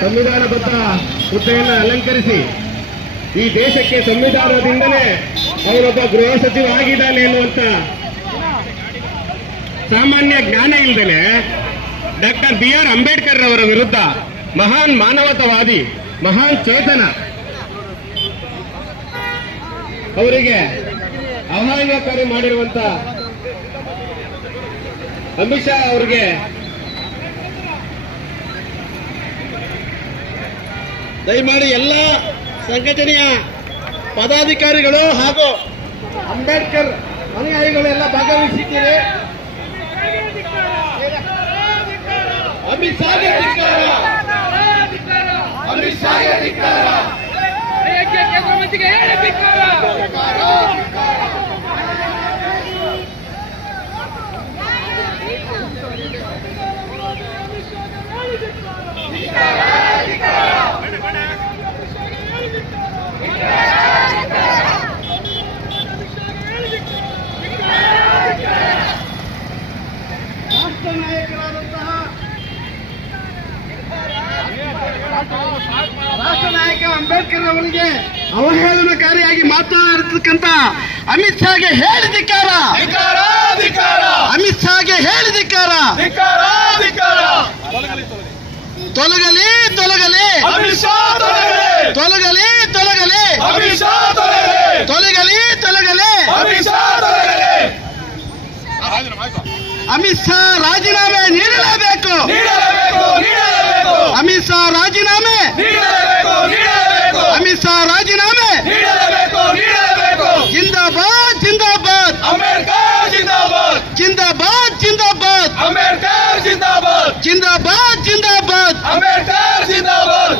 ಸಂವಿಧಾನಬದ್ಧ ಹುದ್ದೆಯನ್ನು ಅಲಂಕರಿಸಿ ಈ ದೇಶಕ್ಕೆ ಸಂವಿಧಾನದಿಂದಲೇ ಅವರೊಬ್ಬ ಗೃಹ ಸಚಿವ ಆಗಿದ್ದಾನೆ ಎನ್ನುವಂತ ಸಾಮಾನ್ಯ ಜ್ಞಾನ ಇಲ್ಲದೆ ಡಾಕ್ಟರ್ ಬಿ ಆರ್ ಅಂಬೇಡ್ಕರ್ ಅವರ ವಿರುದ್ಧ ಮಹಾನ್ ಮಾನವತಾವಾದಿ, ಮಹಾನ್ ಚೇತನ ಅವರಿಗೆ ಅವಾಹನಕಾರಿ ಮಾಡಿರುವಂತ ಅಮಿತ್ ಶಾ ಅವರಿಗೆ ದಯಮಾಡಿ ಎಲ್ಲ ಸಂಘಟನೆಯ ಪದಾಧಿಕಾರಿಗಳು ಹಾಗೂ ಅಂಬೇಡ್ಕರ್ ಅನುಯಾಯಿಗಳು ಎಲ್ಲ ಭಾಗವಹಿಸಿದ್ದೀರಿ. ಅಮಿತ್ ಶಾಗೆ ರಾಷ್ಟ್ರ ನಾಯಕ ಅಂಬೇಡ್ಕರ್ ಅವರಿಗೆ ಅವಹೇಳನಕಾರಿಯಾಗಿ ಮಾತನಾಡಿರ್ತಕ್ಕಂಥ ಅಮಿತ್ ಶಾಗೆ ಹೇಳಿದಿಕ್ಕಾರ ಅಮಿತ್ ಶಾಗೆ ಹೇಳಿದಿಕ್ಕಾರ ತೊಲಗಲಿ ತೊಲಗಲಿ. ತೊಲಗಲಿ. ತೊಲಗಲಿ ತೊಲಗಲಿ. ತೊಲಗಲಿ. ಅಮಿತ್ ಶಾ ರಾಜೀನಾಮೆ ನೀಡಲೇಬೇಕು ಅಮಿತ್ ಶಾ ರಾಜೀನಾಮೆ ಅಮಿತ್ ಶಾ ರಾಜೀನಾಮೆ ಜಿಂದಾಬಾದ್ ಜಿಂದಾಬಾದ್ ಜಿಂದಾಬಾದ್ ಜಿಂದಾಬಾದ್ ಅಂಬೇಡ್ಕರ್ ಜಿಂದಾಬಾದ್ ಜಿಂದಾಬಾದ್ ಜಿಂದಾಬಾದ್ ಅಂಬೇಡ್ಕರ್ ಜಿಂದಾಬಾದ್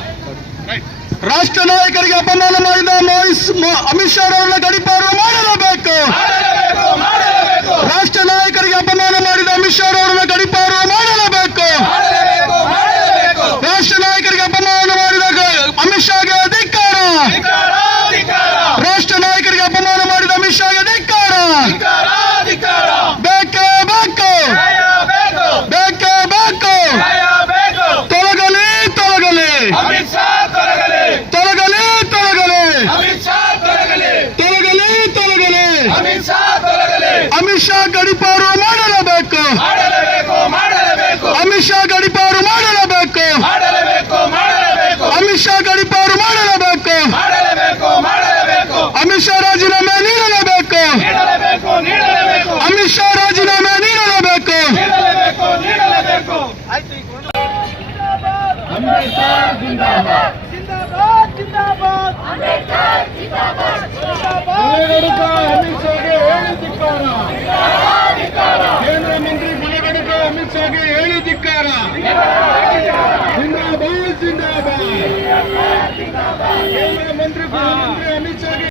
ರಾಷ್ಟ್ರ ನಾಯಕರಿಗೆ ಅಪಮಾನ ಮಾಡಿದ ಮೋಹಿಸ್- ಮೊ- ಅಮಿತ್ ಶಾ ಅವರನ್ನ ಗಡಿಪಾರು ಮಾಡಲೇಬೇಕು ಮಾಡಲೇಬೇಕು ಮಾಡಲೇಬೇಕು ರಾಷ್ಟ್ರ ನಾಯಕರಿಗೆ ಅಪಮಾನ ಮಾಡಿದ ಅಮಿತ್ ಶಾ ಅವರನ್ನ ಗಡಿಪಾರು ಮಾಡಲೇಬೇಕು ಮಾಡಲೇಬೇಕು ಮಾಡಲೇಬೇಕು ರಾಷ್ಟ್ರ ನಾಯಕರಿಗೆ ಅಪಮಾನ ಮಾಡಿದ ಗ- ಅಮಿತ್ ಶಾಗೆ ಅಧಿಕಾರ ಧಿಕ್ಕಾರ ಧಿಕ್ಕಾರ ರಾಷ್ಟ್ರ ನಾಯಕರಿಗೆ ಅಪಮಾನ ಮಾಡಿದ ಅಮಿತ್ ಶಾಗೆ ಅಧಿಕಾರ ಧಿಕ್ಕಾರ ಧಿಕ್ಕಾರ ಬೇಕೇ ಬೇಕು ಕಾಯಬೇಕು ಬೇಕೇ ಬೇಕು ಕಾಯಬೇಕು ತೊಲಗಲಿ ತೊಲಗಲಿ ಅಮಿತ್ ಶಾ ತೊಲಗಲಿ ತೊಲಗಲಿ ತೊಲಗಲಿ ಅಮಿತ್ ಶಾ ತೊಲಗಲಿ ತೊಲಗಲಿ ತೊಲಗಲಿ ಅಮಿತ್ ಶಾ ತೊಲಗಲಿ ಅಮಿತ್ ಶಾ ಗಡಿಪಾರು ಮಾಡಲೇಬೇಕು. ಮಾಡಲೇಬೇಕು ಮಾಡಲೇಬೇಕು. ಅಮಿತ್ ಶಾ ಗಡಿಪಾರು ಮಾಡಲೇಬೇಕು. ಮಾಡಲೇಬೇಕು ಮಾಡಲೇಬೇಕು. ಅಮಿತ್ ಶಾ ಗಡಿಪಾರು ಮಾಡಲೇಬೇಕು. ಮಾಡಲೇಬೇಕು ಮಾಡಲೇಬೇಕು. ಅಮಿತ್ ಶಾ ರಾಜೀನಾಮೆ ನೀಡಲೇಬೇಕು. ನೀಡಲೇಬೇಕು ನೀಡಲೇಬೇಕು. ಅಮಿತ್ ಶಾ ರಾಜೀನಾಮೆ ನೀಡಲೇಬೇಕು. ನೀಡಲೇಬೇಕು ಜಿಂದಾಬಾದ್. ಆಯ್ತು ಈಗ ಜಿಂದಾಬಾದ್. ಅಮಿತ್ ಶಾಗೆ Hallelujah.